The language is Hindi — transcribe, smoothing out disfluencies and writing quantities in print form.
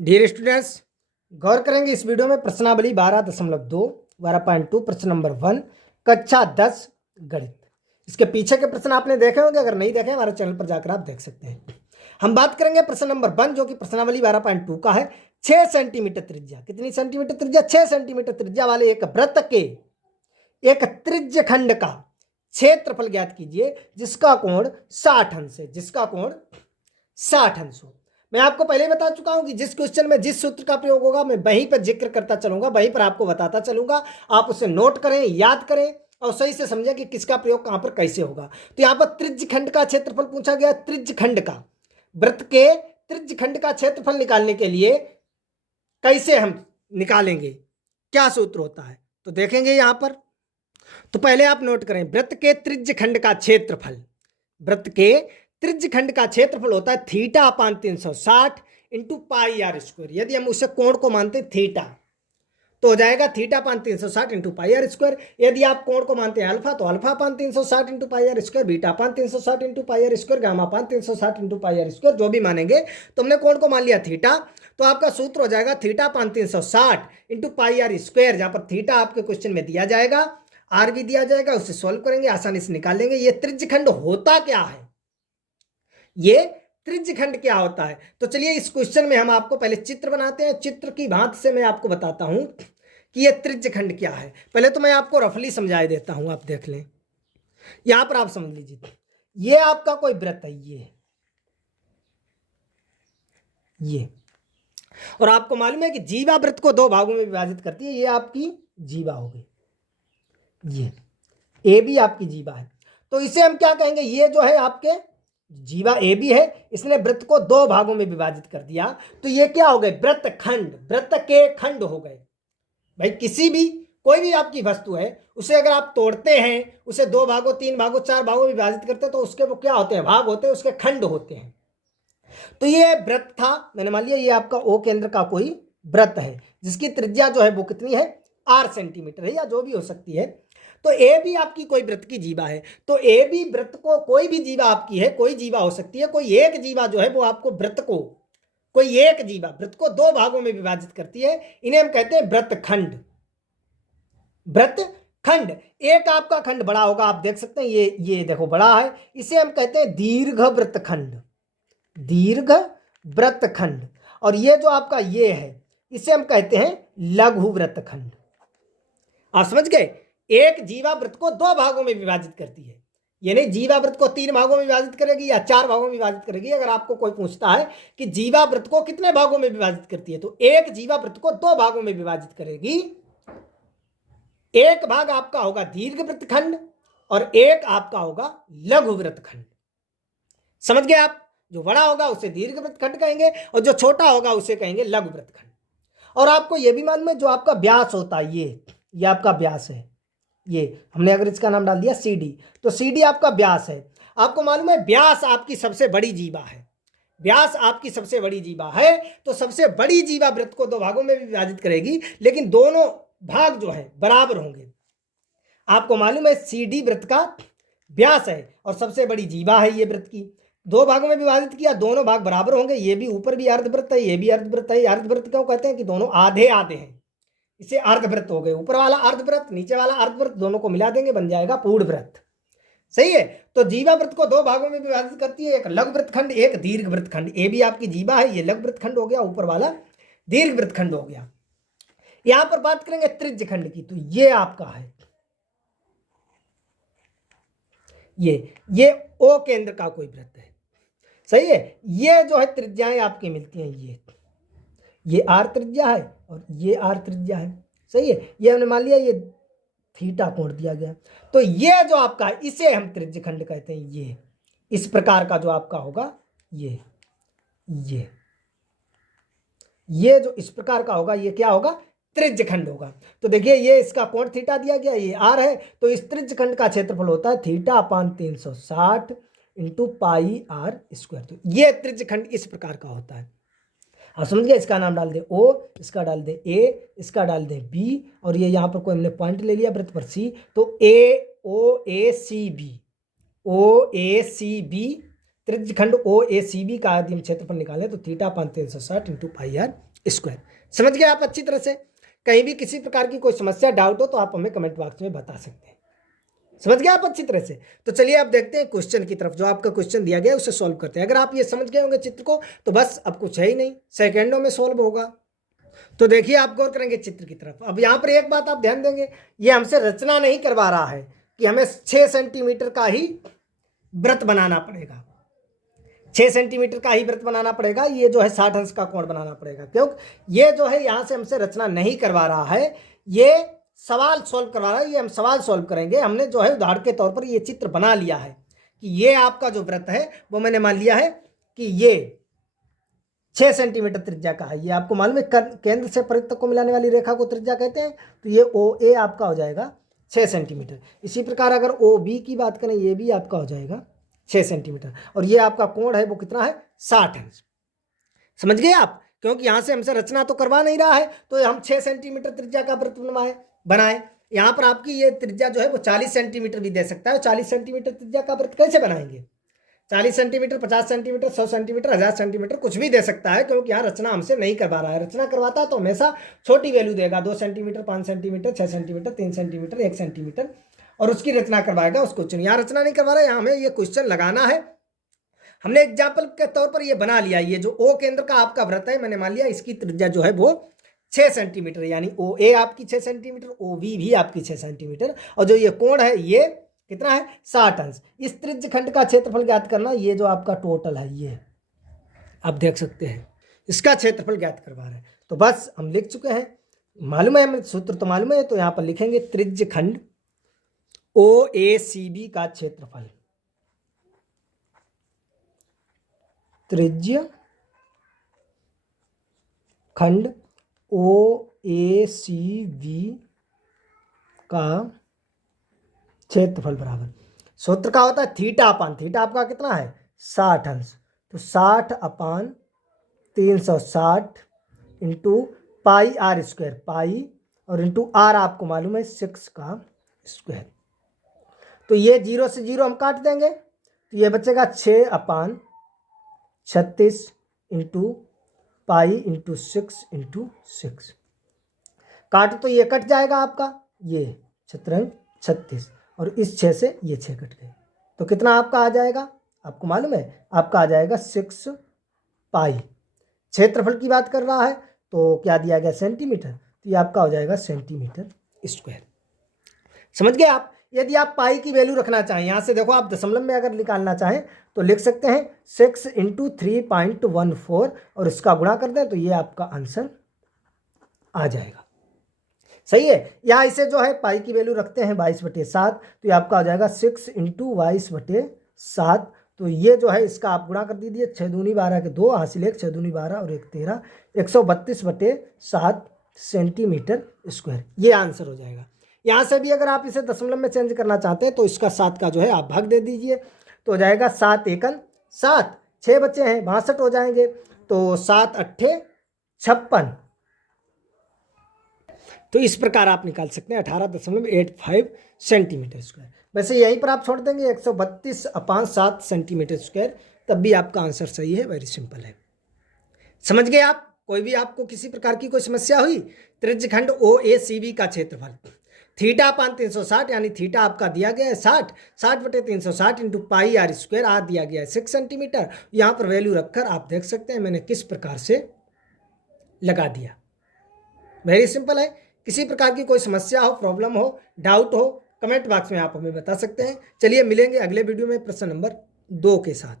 डियर स्टूडेंट्स, गौर करेंगे इस वीडियो में प्रश्नावली 12.2 12.2 प्रश्न नंबर 1 कक्षा 10 गणित। इसके पीछे के प्रश्न आपने देखे होंगे, अगर नहीं देखे हमारे चैनल पर जाकर आप देख सकते हैं। हम बात करेंगे प्रश्न नंबर 1 जो कि प्रश्नावली 12.2 का है। 6 सेंटीमीटर त्रिज्या, कितनी सेंटीमीटर त्रिज्या? 6 सेंटीमीटर त्रिज्या वाले एक वृत्त के एक त्रिज्य खंड का क्षेत्रफल ज्ञात कीजिए जिसका कोण 60 अंश है। जिसका कोण 60 अंश हो। मैं आपको पहले ही बता चुका हूं कि जिस क्वेश्चन में जिस सूत्र का प्रयोग होगा मैं वहीं पर जिक्र करता चलूंगा, वहीं पर आपको बताता चलूंगा। आप उसे नोट करें, याद करें और सही से समझें कि किसका प्रयोग कहां पर कैसे होगा। तो यहां पर त्रिज्य खंड का क्षेत्रफल पूछा गया। त्रिज्य खंड का, वृत्त के त्रिज्य खंड का क्षेत्रफल निकालने के लिए कैसे हम निकालेंगे, क्या सूत्र होता है, तो देखेंगे यहां पर। तो पहले आप नोट करें, वृत्त के त्रिज्य खंड का क्षेत्रफल, वृत्त के त्रिज्य खंड का क्षेत्रफल होता है theta upon 360 into pi r square. यदि हम उसे कोण को मानते हैं थीटा तो हो जाएगा theta upon 360 into pi r square. यदि आप कोण को मानते हैं अल्फा तो alpha upon 360 into pi r square, beta upon 360 into pi r square, gamma upon 360 into pi r square, जो भी मानेंगे। तो हमने कोण को मान लिया थीटा, तो आपका सूत्र हो जाएगा theta upon 360 into pi r square, जहां पर थीटा आपके क्वेश्चन में दिया जाएगा, आर भी दिया जाएगा, उससे सॉल्व करेंगे, आसानी से निकाल लेंगे। ये त्रिज्य खंड होता क्या है, ये त्रिज्य खंड क्या होता है। तो चलिए इस क्वेश्चन में हम आपको पहले चित्र बनाते हैं। चित्र की भांति से मैं आपको बताता हूं कि ये त्रिज्य खंड क्या है। पहले तो मैं आपको रफली समझाई देता हूं, आप देख लें। यहां पर आप समझ लीजिए, ये आपका कोई वृत्त है, ये और आपको मालूम है कि जीवा वृत्त को दो भागों में विभाजित करती है। ये आपकी जीवा हो गई, ये ए बी आपकी जीवा है। तो इसे हम क्या कहेंगे, ये जो है आपके जीवा ए बी है, इसने वृत्त को दो भागों में विभाजित कर दिया। तो ये क्या हो गए, वृत्त खंड, वृत्त के खंड हो गए। भाई किसी भी कोई भी आपकी वस्तु है, उसे अगर आप तोड़ते हैं, उसे दो भागों, तीन भागों, चार भागों में विभाजित करते हैं, तो उसके वो क्या होते हैं, भाग होते हैं, उसके खंड होते हैं। तो ये वृत्त था, मैंने मान लिया ये आपका ओ केंद्र का कोई वृत्त है जिसकी त्रिज्या जो है वो कितनी है, 8 सेंटीमीटर है, या जो भी हो सकती है। तो ए भी आपकी कोई वृत्त की जीवा है। तो ए भी वृत्त को, कोई भी जीवा आपकी है, कोई जीवा हो सकती है, कोई एक जीवा जो है वो आपको वृत्त को, कोई एक जीवा वृत्त को दो भागों में विभाजित करती है। इन्हें हम कहते हैं वृत्त खंड। वृत्त खंड, एक आपका खंड बड़ा होगा, आप देख सकते हैं, ये देखो बड़ा है, इसे हम कहते हैं दीर्घ वृत्त खंड, दीर्घ वृत्त खंड। और ये जो आपका ये है, इसे हम कहते हैं लघु वृत्त खंड। आप समझ गए, एक जीवा वृत्त को दो भागों में विभाजित करती है, यानी जीवा वृत्त को तीन भागों में विभाजित करेगी या चार भागों में विभाजित करेगी। अगर आपको कोई पूछता है कि जीवा वृत्त को कितने भागों में विभाजित करती है, तो एक जीवा वृत्त को दो भागों में विभाजित करेगी। एक भाग आपका होगा दीर्घ वृत्त खंड और एक आपका होगा लघु वृत्त खंड। समझ गए आप, जो बड़ा होगा उसे दीर्घ वृत्त खंड कहेंगे और जो छोटा होगा उसे कहेंगे लघु वृत्त खंड। और आपको यह भी मालूम है, जो आपका व्यास होता है, ये आपका व्यास है, ये हमने अगर इसका नाम डाल दिया CD, तो CD आपका व्यास है। आपको मालूम है व्यास आपकी सबसे बड़ी जीवा है, व्यास आपकी सबसे बड़ी जीवा है। तो सबसे बड़ी जीवा वृत्त को दो भागों में भी विभाजित करेगी, लेकिन दोनों भाग जो है बराबर होंगे। आपको मालूम है CD वृत्त का व्यास है और सबसे बड़ी जीवा है ये वृत्त की, दो भागों में विभाजित किया, दोनों भाग बराबर होंगे। ये भी ऊपर भी अर्धवृत्त है, ये भी अर्धवृत्त है। अर्धवृत्त क्यों कहते हैं कि दोनों आधे आधे हैं, इसे अर्धवृत्त हो गए। ऊपर वाला अर्धवृत्त, नीचे वाला अर्धवृत्त, दोनों को मिला देंगे, बन जाएगा पूर्ण वृत्त। सही है। तो जीवा वृत्त को दो भागों में विभाजित करती है, एक लघु वृत्त खंड, एक दीर्घ वृत्त खंड। ए भी आपकी जीवा है, ये लघु वृत्त खंड हो गया, ऊपर वाला दीर्घ वृत्त खंड हो गया। यहां पर बात करेंगे त्रिज्य खंड की, तो ये आपका है, ये ओ केंद्र का कोई वृत्त है। सही है। ये जो है त्रिज्याएं आपकी मिलती हैं, ये आर त्रिज्या है और ये आर त्रिज्या है। सही है। ये हमने मान लिया ये थीटा कोण दिया गया। तो ये जो आपका है इसे हम त्रिज्य खंड कहते हैं। ये इस प्रकार का जो आपका होगा, ये जो इस प्रकार का होगा, ये क्या होगा, त्रिज्य खंड होगा। तो देखिए ये इसका कोण थीटा दिया गया, ये आर है, तो इस त्रिज्य खंड का क्षेत्रफल होता है theta upon 360 into pi r square. तो ये त्रिज्य खंड इस प्रकार का होता है। आप समझ गए। इसका नाम डाल दे O, इसका डाल दे A, इसका डाल दे B, और ये यहाँ पर कोई हमने पॉइंट ले लिया वृत्त पर C, तो AOACB, OACB त्रिज्यखंड ओ ए सी बी का यदि हम क्षेत्रफल निकालें तो theta upon 360 into pi r square. समझ गए आप अच्छी तरह से? कहीं भी किसी प्रकार की कोई समस्या डाउट हो तो आप हमें कमेंट बॉक्स में बता सकते हैं। समझ गए आप अच्छी तरह से? तो चलिए आप देखते हैं क्वेश्चन की तरफ। जो आपका क्वेश्चन दिया गया है उसे सॉल्व करते हैं। अगर आप ये समझ गए होंगे चित्र को तो बस अब कुछ है ही नहीं, सेकेंडों में सॉल्व होगा। तो देखिए आप गौर करेंगे चित्र की तरफ। अब यहाँ पर एक बात आप ध्यान देंगे, ये हमसे रचना नहीं करवा रहा है कि हमें 6 सेंटीमीटर का ही वृत्त बनाना पड़ेगा, 6 सेंटीमीटर का ही वृत्त बनाना पड़ेगा, ये जो है 60 अंश का कोण बनाना पड़ेगा। क्योंकि ये जो है यहाँ से हमसे रचना नहीं करवा रहा है, ये सवाल सॉल्व करवा रहा है। ये हम सवाल सॉल्व करेंगे। हमने जो है उदाहरण के तौर पर ये चित्र बना लिया है कि ये आपका जो वृत्त है वो मैंने मान लिया है कि ये 6 सेंटीमीटर त्रिज्या का है। ये आपको मालूम है केंद्र से परिधि तक को मिलाने वाली रेखा को त्रिज्या कहते हैं। तो ये ओ ए आपका हो जाएगा 6 सेंटीमीटर। इसी प्रकार अगर ओ बी की बात करें, ये भी आपका हो जाएगा 6 सेंटीमीटर। और ये आपका कोण है वो कितना है? 60 अंश। समझ गए आप? क्योंकि यहाँ से हमसे रचना तो करवा नहीं रहा है, तो हम 6 सेंटीमीटर त्रिज्या का वृत्त बनाए। यहाँ पर आपकी ये त्रिज्या जो है वो 40 सेंटीमीटर भी दे सकता है। 40 सेंटीमीटर त्रिज्या का वृत्त कैसे बनाएंगे? 40 सेंटीमीटर, 50 सेंटीमीटर, 100 सेंटीमीटर, 1000 सेंटीमीटर कुछ भी दे सकता है, क्योंकि यहाँ रचना हमसे नहीं करवा रहा है। रचना करवाता है तो हमेशा छोटी वैल्यू देगा, 2 centimetre, 5 centimetre, 6 centimetre, 3 centimetre, 1 centimetre, और उसकी रचना करवाएगा उस क्वेश्चन। यहाँ रचना नहीं करवा रहा है, यहाँ हमें ये क्वेश्चन लगाना है। हमने एग्जाम्पल के तौर पर ये बना लिया। ये जो ओ केंद्र का आपका वृत्त है, मैंने मान लिया इसकी त्रिज्या जो है वो 6 सेंटीमीटर, यानी ओ ए आपकी 6 सेंटीमीटर, ओ बी भी आपकी 6 सेंटीमीटर, और जो ये कोण है ये कितना है? 60 अंश। इस त्रिज्यखंड का क्षेत्रफल ज्ञात करना। ये जो आपका टोटल है ये आप देख सकते हैं, इसका क्षेत्रफल ज्ञात करवा रहे हैं। तो बस हम लिख चुके हैं, मालूम है हमें, सूत्र तो मालूम है। तो यहाँ पर लिखेंगे त्रिज्यखंड ओ ए सी बी का क्षेत्रफल, त्रिज्य खंड ओ ए सी बी का क्षेत्रफल बराबर, सूत्र का होता है थीटा अपान, थीटा आपका कितना है? 60 अंश। तो 60 अपान 360 इंटू पाई आर स्क्वायर, पाई और इंटू आर आपको मालूम है 6 का स्क्वायर। तो ये 0 से 0 हम काट देंगे, तो ये बचेगा 6 अपान 36 इंटू पाई इंटू 6 इंटू 6। काट तो ये कट जाएगा आपका, ये 36, और इस 6 से ये 6 कट गए। तो कितना आपका आ जाएगा? आपको मालूम है आपका आ जाएगा 6 पाई। क्षेत्रफल की बात कर रहा है तो क्या दिया गया? सेंटीमीटर। तो ये आपका हो जाएगा सेंटीमीटर स्क्वायर। समझ गए आप? यदि आप पाई की वैल्यू रखना चाहें, यहाँ से देखो आप दशमलव में अगर निकालना चाहें तो लिख सकते हैं 6 इंटू 3.14 और इसका गुणा कर दें तो ये आपका आंसर आ जाएगा। सही है? यहाँ इसे जो है पाई की वैल्यू रखते हैं 22/7, तो ये आपका हो जाएगा 6 इंटू 22/7। तो ये जो है इसका आप गुणा कर दीजिए, 6 दूनी 12 के 2 हासिल 1, 6 दूनी 12 और 1 13, 132/7 सेंटीमीटर स्क्वायर। ये आंसर हो जाएगा। यहाँ से भी अगर आप इसे दशमलव में चेंज करना चाहते हैं तो इसका 7 का जो है आप भाग दे दीजिए, तो हो जाएगा 7 एकन 7, 6 बच्चे हैं 62 हो जाएंगे, तो 7 अट्ठे 56। तो इस प्रकार आप निकाल सकते हैं 18.85 सेंटीमीटर स्क्वायर। वैसे यहीं पर आप छोड़ देंगे 132/7 सेंटीमीटर स्क्वायर, तब भी आपका आंसर सही है। वेरी सिंपल है। समझ गए आप? कोई भी आपको किसी प्रकार की कोई समस्या हुई? त्रिज्यखंड ओ ए सी बी का क्षेत्रफल थीटा अपान 360, यानी थीटा आपका दिया गया है 60/360 इंटू पाई आर स्क्वायर, आ दिया गया है 6 सेंटीमीटर। यहाँ पर वैल्यू रखकर आप देख सकते हैं मैंने किस प्रकार से लगा दिया। वेरी सिंपल है। किसी प्रकार की कोई समस्या हो, प्रॉब्लम हो, डाउट हो, कमेंट बॉक्स में आप हमें बता सकते हैं। चलिए मिलेंगे अगले वीडियो में प्रश्न नंबर 2 के साथ।